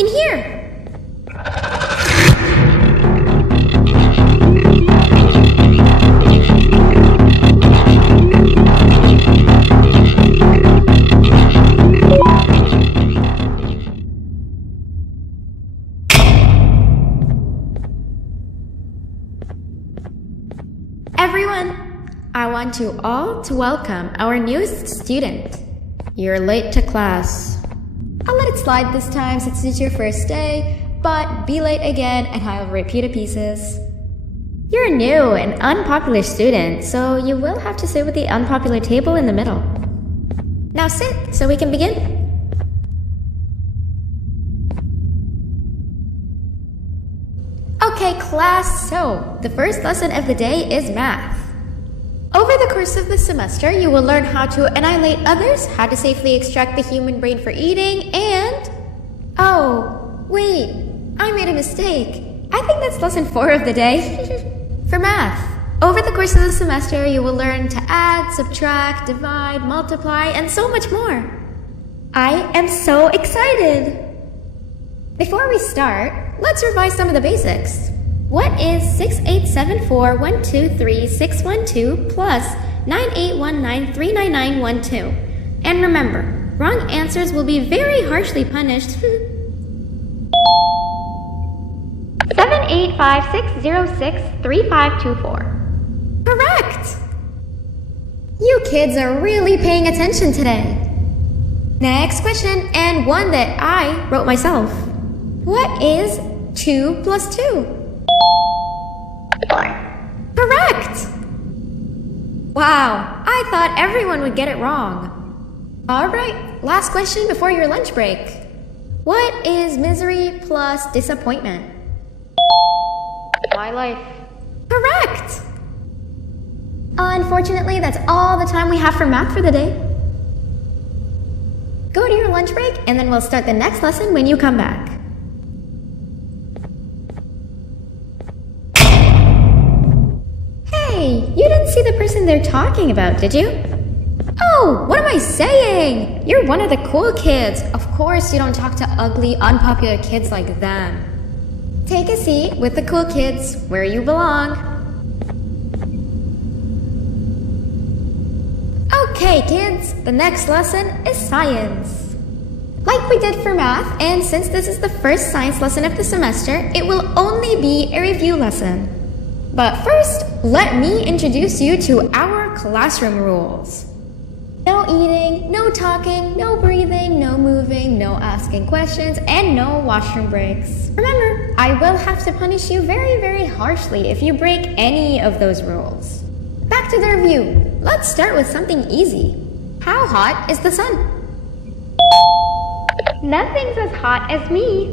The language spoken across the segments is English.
in here! Everyone, I want you all to welcome our newest student. You're late to class. I'll let it slide this time since it's your first day, but be late again and I'll rip you to pieces. You're a new and unpopular student, so you will have to sit with the unpopular table in the middle. Now sit so we can begin. Okay, class, so the first lesson of the day is math. Over the course of the semester, you will learn how to annihilate others, how to safely extract the human brain for eating, and... Oh, wait, I made a mistake. I think that's lesson 4 of the day. For math, over the course of the semester, you will learn to add, subtract, divide, multiply, and so much more. I am so excited! Before we start, let's revise some of the basics. What is 6874123612 plus 9819399912? And remember, wrong answers will be very harshly punished. 785-606-3524. Correct! You kids are really paying attention today. Next question, and one that I wrote myself. What is 2 plus 2? 4. Correct! Wow, I thought everyone would get it wrong. Alright, last question before your lunch break. What is misery plus disappointment? My life. Correct! Unfortunately, that's all the time we have for math for the day. Go to your lunch break and then we'll start the next lesson when you come back. Hey, you didn't see the person they're talking about, did you? Oh, what am I saying? You're one of the cool kids. Of course you don't talk to ugly, unpopular kids like them. Take a seat with the cool kids where you belong. Okay, kids, the next lesson is science. Like we did for math, and since this is the first science lesson of the semester, it will only be a review lesson. But first, let me introduce you to our classroom rules. No eating, no talking, no breathing, no moving, no asking questions, and no washroom breaks. Remember, I will have to punish you very, very harshly if you break any of those rules. Back to the review. Let's start with something easy. How hot is the sun? Nothing's as hot as me.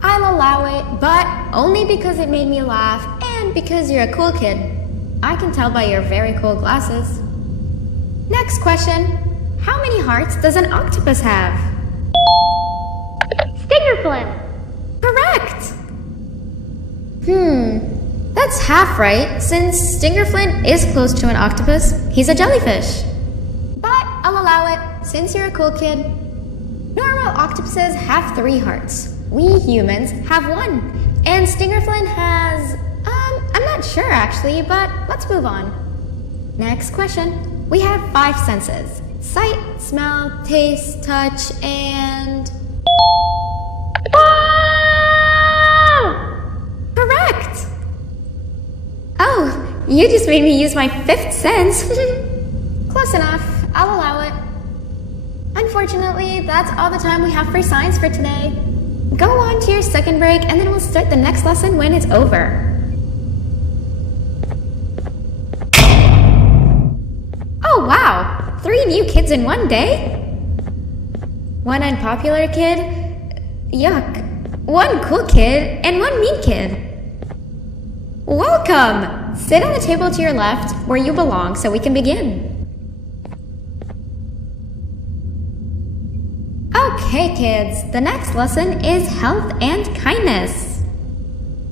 I'll allow it, but only because it made me laugh and because you're a cool kid. I can tell by your very cool glasses. Next question. How many hearts does an octopus have? Stingerflin. Correct! That's half right, since Stingerflint is close to an octopus. He's a jellyfish. But I'll allow it, since you're a cool kid. Normal octopuses have 3 hearts. We humans have 1. And Stingerflint has... I'm not sure actually, but let's move on. Next question. We have 5 senses. Sight, smell, taste, touch, and... Correct! Oh, you just made me use my 5th sense. Close enough. I'll allow it. Unfortunately, that's all the time we have for science for today. Go on to your second break and then we'll start the next lesson when it's over. Oh wow! 3 new kids in one day? 1 unpopular kid? Yuck. 1 cool kid and 1 mean kid. Welcome! Sit on the table to your left where you belong so we can begin. Okay, kids, the next lesson is health and kindness.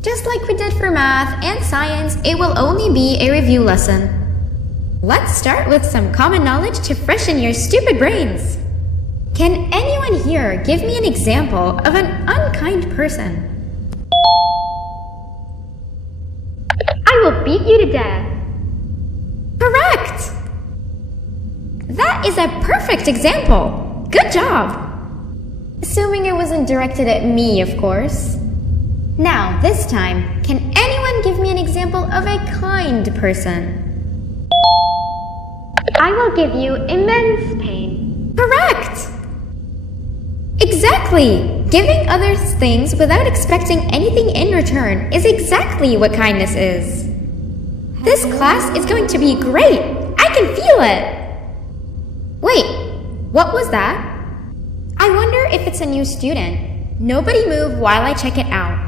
Just like we did for math and science, it will only be a review lesson. Let's start with some common knowledge to freshen your stupid brains. Can anyone here give me an example of an unkind person? I will beat you to death. Correct! That is a perfect example. Good job. Assuming it wasn't directed at me, of course. Now, this time, can anyone give me an example of a kind person? I will give you immense pain. Correct! Exactly! Giving others things without expecting anything in return is exactly what kindness is. This class is going to be great! I can feel it! Wait, what was that? I wonder if it's a new student. Nobody move while I check it out.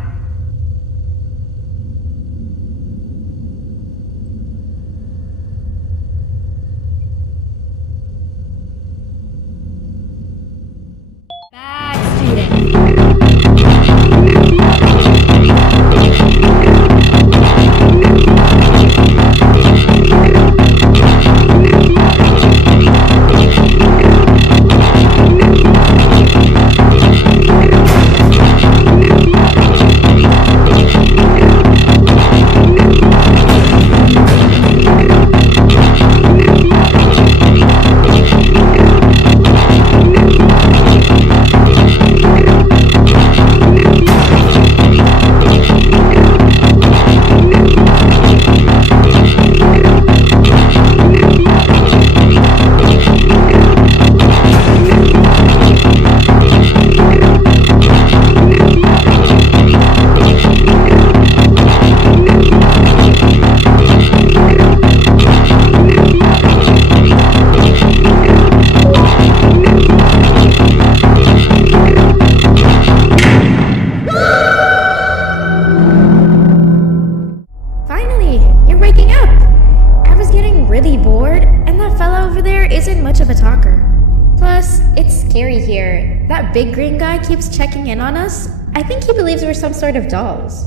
That big green guy keeps checking in on us. I think he believes we're some sort of dolls.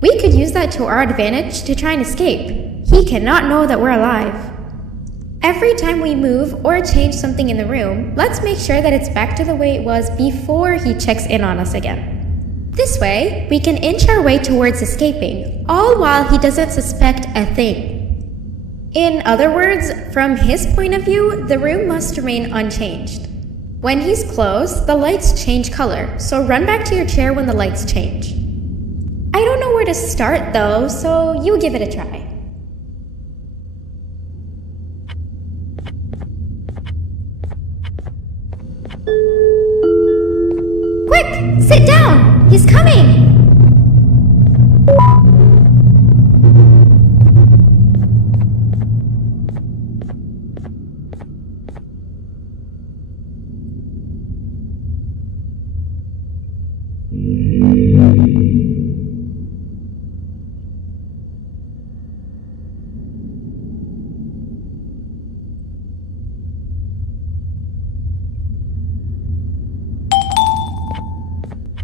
We could use that to our advantage to try and escape. He cannot know that we're alive. Every time we move or change something in the room, let's make sure that it's back to the way it was before he checks in on us again. This way, we can inch our way towards escaping, all while he doesn't suspect a thing. In other words, from his point of view, the room must remain unchanged. When he's close, the lights change color, so run back to your chair when the lights change. I don't know where to start though, so you give it a try. Quick! Sit down! He's coming!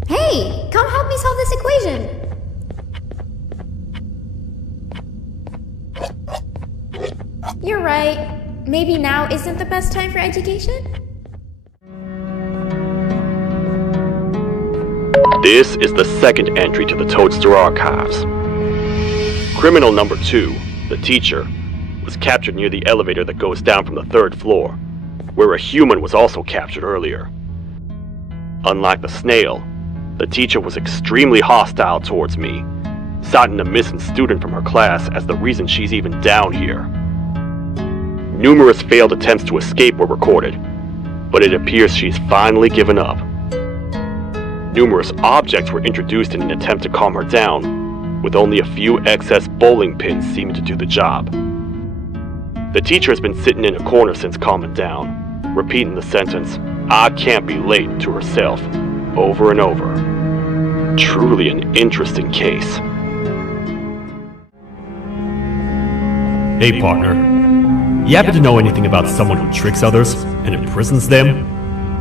Hey, come help me solve this equation. You're right. Maybe now isn't the best time for education? This is the second entry to the Toadster Archives. Criminal number 2, the teacher, was captured near the elevator that goes down from the 3rd floor, where a human was also captured earlier. Unlike the snail, the teacher was extremely hostile towards me, citing a missing student from her class as the reason she's even down here. Numerous failed attempts to escape were recorded, but it appears she's finally given up. Numerous objects were introduced in an attempt to calm her down, with only a few excess bowling pins seeming to do the job. The teacher has been sitting in a corner since calming down, repeating the sentence, "I can't be late," to herself, over and over. Truly an interesting case. Hey partner, you happen to know anything about someone who tricks others and imprisons them?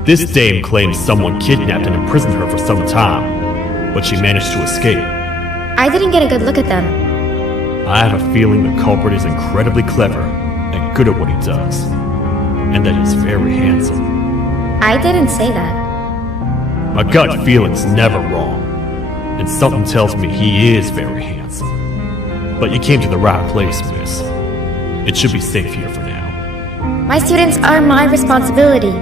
This dame claims someone kidnapped and imprisoned her for some time, but she managed to escape. I didn't get a good look at them. I have a feeling the culprit is incredibly clever and good at what he does, and that he's very handsome. I didn't say that. My gut feeling's never wrong, and something tells me he is very handsome. But you came to the right place, miss. It should be safe here for now. My students are my responsibility.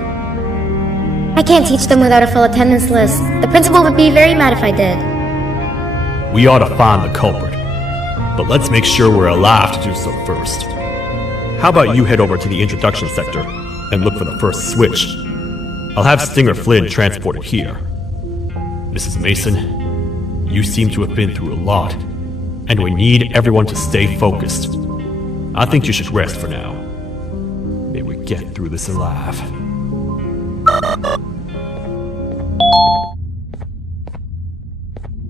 I can't teach them without a full attendance list. The principal would be very mad if I did. We ought to find the culprit, but let's make sure we're alive to do so first. How about you head over to the introduction sector and look for the first switch? I'll have Stinger Flynn transported here. Mrs. Mason, you seem to have been through a lot, and we need everyone to stay focused. I think you should rest for now. May we get through this alive.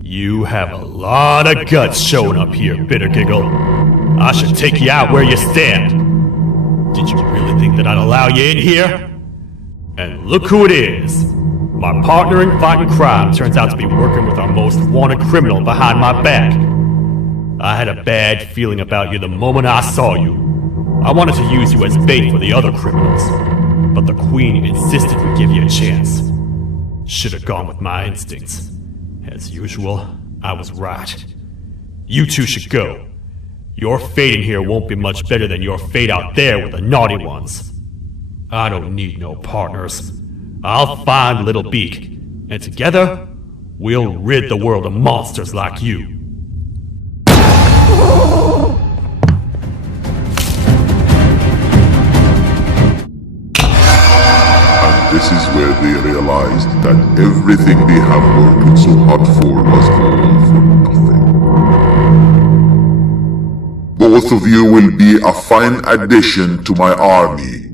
You have a lot of guts showing up here, Bittergiggle. I should take you out where you stand. Did you really think that I'd allow you in here? And look who it is. My partner in fighting crime turns out to be working with our most wanted criminal behind my back. I had a bad feeling about you the moment I saw you. I wanted to use you as bait for the other criminals, but the Queen insisted we give you a chance. Should have gone with my instincts. As usual, I was right. You two should go. Your fate in here won't be much better than your fate out there with the naughty ones. I don't need no partners. I'll find Little Beak, and together, we'll rid the world of monsters like you. This is where they realized that everything they have worked so hard for was all for nothing. Both of you will be a fine addition to my army.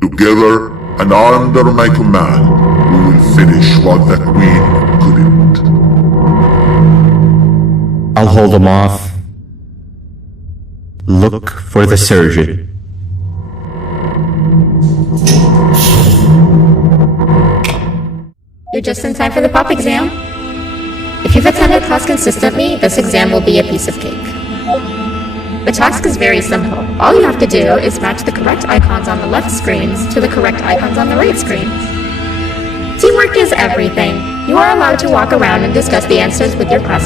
Together, and under my command, we will finish what the Queen couldn't. I'll hold them off. Look for the surgeon. You're just in time for the pop exam. If you've attended class consistently, this exam will be a piece of cake. The task is very simple. All you have to do is match the correct icons on the left screens to the correct icons on the right screens. Teamwork is everything. You are allowed to walk around and discuss the answers with your classmates.